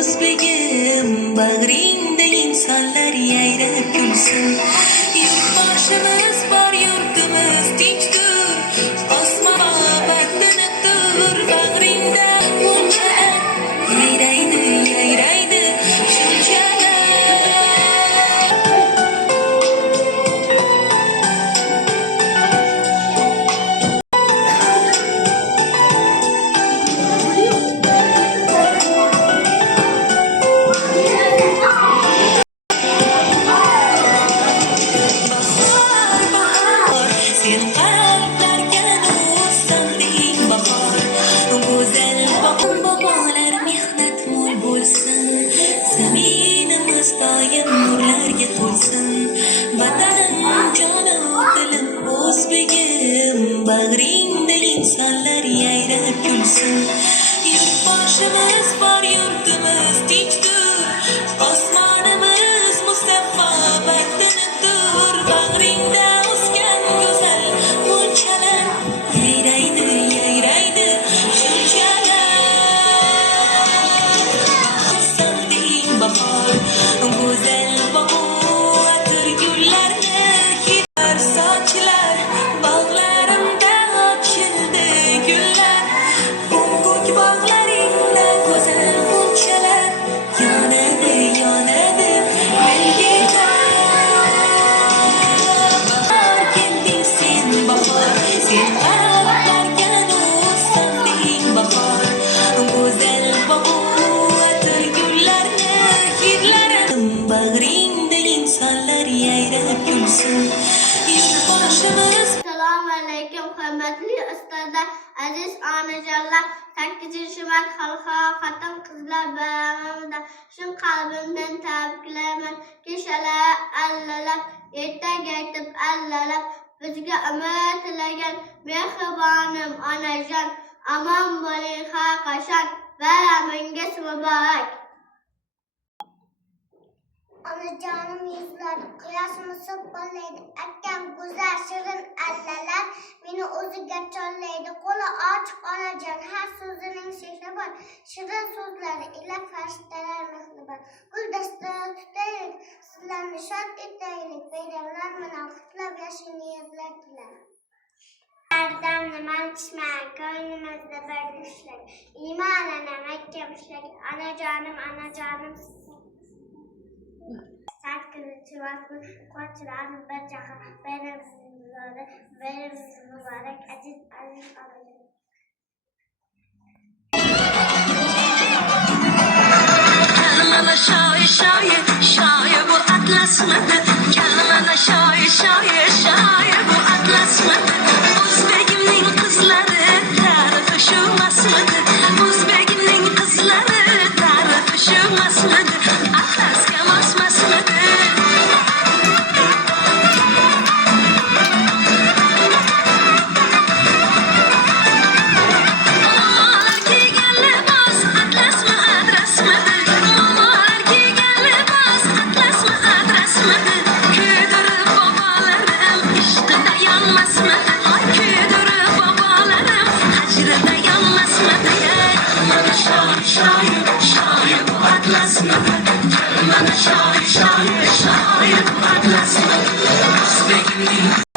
o'zbegim, bag'ringda insonlar yayrab kulsin. Yurtboshimiz bor, yurtimiz tinchdir, osmon batinidir, bag'ringda g'unchalar yayraydi, yayraydi shunchalar. Sen qalblarga nur solding bahor, go'zal bog'lar mehnat mo'l bo'lsin, zaminimiz doim nurlarga to'lsin. Vatanim, jonim, dilim, o'zbegim, bag'ringda insonlar yayrab kulsin. Yurtboshimiz bor, yurtimiz tinchdir, osmonimiz musaffo batinidir, bag'ringda o'sgan go'zal g'unchalar yayraydi, yayraydi shunchalar. Solding bahor, go'zal bog' atir gullarni hidlar sochlar, bog'larimda ochildi gullar, ko'k bog'laringda go'zal g'unchalar yonadi, yonadi bahor kelding sen bahor, sen qalblarga nur solding bahor, go'zal bog' atir gullarni hidlarim, bag'ringda insonlar yayrab kulsin. Yurtboshimiz Assalomu alaykum hurmatli ustozlar, aziz onajonlar. 8-mart xalqaro xotin-qizlar bayramida shin qalbimdan tabriklayman. Kechalar allalab, ertak aytib allalab, bizga umid tilagan mehribonim onajon. Omon bo'ling har qachon, bayramingiz muborak. Onajonim yuzlari quyosh musib bo'llaydi, akam go'zal shirin allalar meni o'ziga chorlaydi. Qo'li ochiq onajon, har so'zining shehri bor, shirin so'zlari ila farishtalar mehribon. Guldastada tutaylik, sizlarni shod etaylik, bayramlar bilan qutlab yashang yillar tilaylik. Ardamni manchishmang, ko'nglimizda bir ushlang, iymonini mahkam ushlang, onajonim, onajonim. Chuvasni qo'chlarni bir jahon bayramimiz muborak, aziz onajon. Kalmana shoir, shoir, shoir bu atlasmidi. Kalmana shoir, shoir, shoir bu atlasmidi. O'zbegimning qizlari tarifi shumasmidi. O'zbegimning qizlari tarifi shumasmidi. Atlasga mosmasmidi. Shoir bu atlasmidi. Kalmana shoir, shoir, shoir bu atlasmidi. O'zbegimning